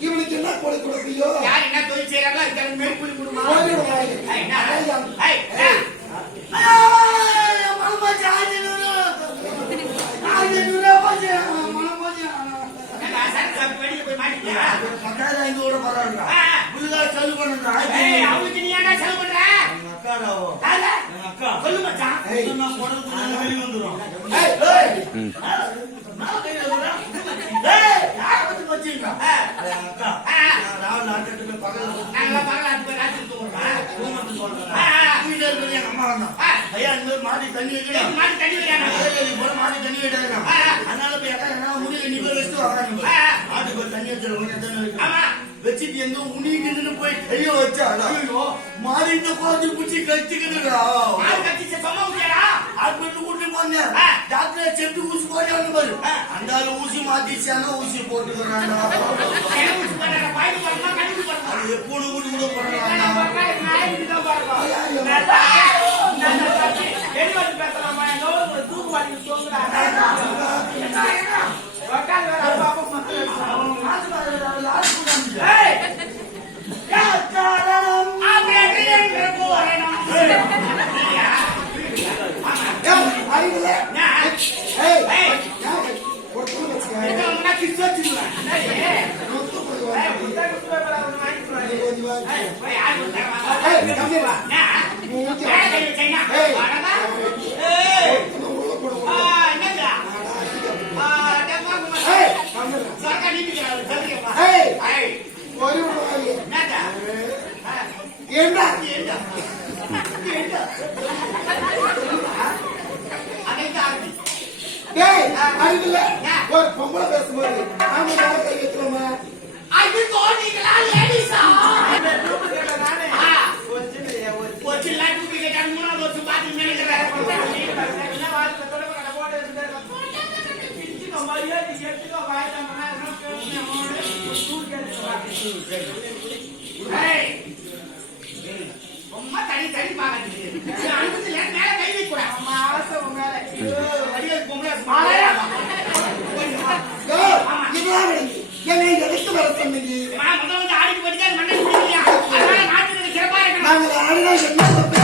இவனுக்கு என்ன கொடுப்பியோ யார் என்ன தொழில் செய்யறாங்களோ மேற்கொள்ளி கொடுமா அவளுக்கு நீ ஏன்டா செலவு பண்ற சொல்லு மச்சான் மாடி தண்ணி முடியல நீ வச்சுட்டு மாட்டுக்கு ஒரு தண்ணி வச்சுட்டு எங்க உனிக்கிட்டு போய் கைய வச்சா மாடி குழந்தை பூச்சி கழிச்சுக்கிட்டு ஹாஸ்பிட்டல் கூட்டி போனேன் டாக்டர் செட்டு ஊசி போட்டு பாரு அந்த ஊசி மாத்திச்சானா ஊசி போட்டுக்கிறாங்க எப்போது கூட்டி கூட ஒரு பொம்பளை பேசும்போது ரொம்ப தனி தனி பாக்க மேல கை வைக்க என்னை எதுக்கு வர சொன்னீங்க ஆடிக்கு படிச்சா மண்ணை குடிக்கலையா அதனால நாட்டுக்கு சிறப்பா இருக்கு நாங்கள் ஆடினா என்ன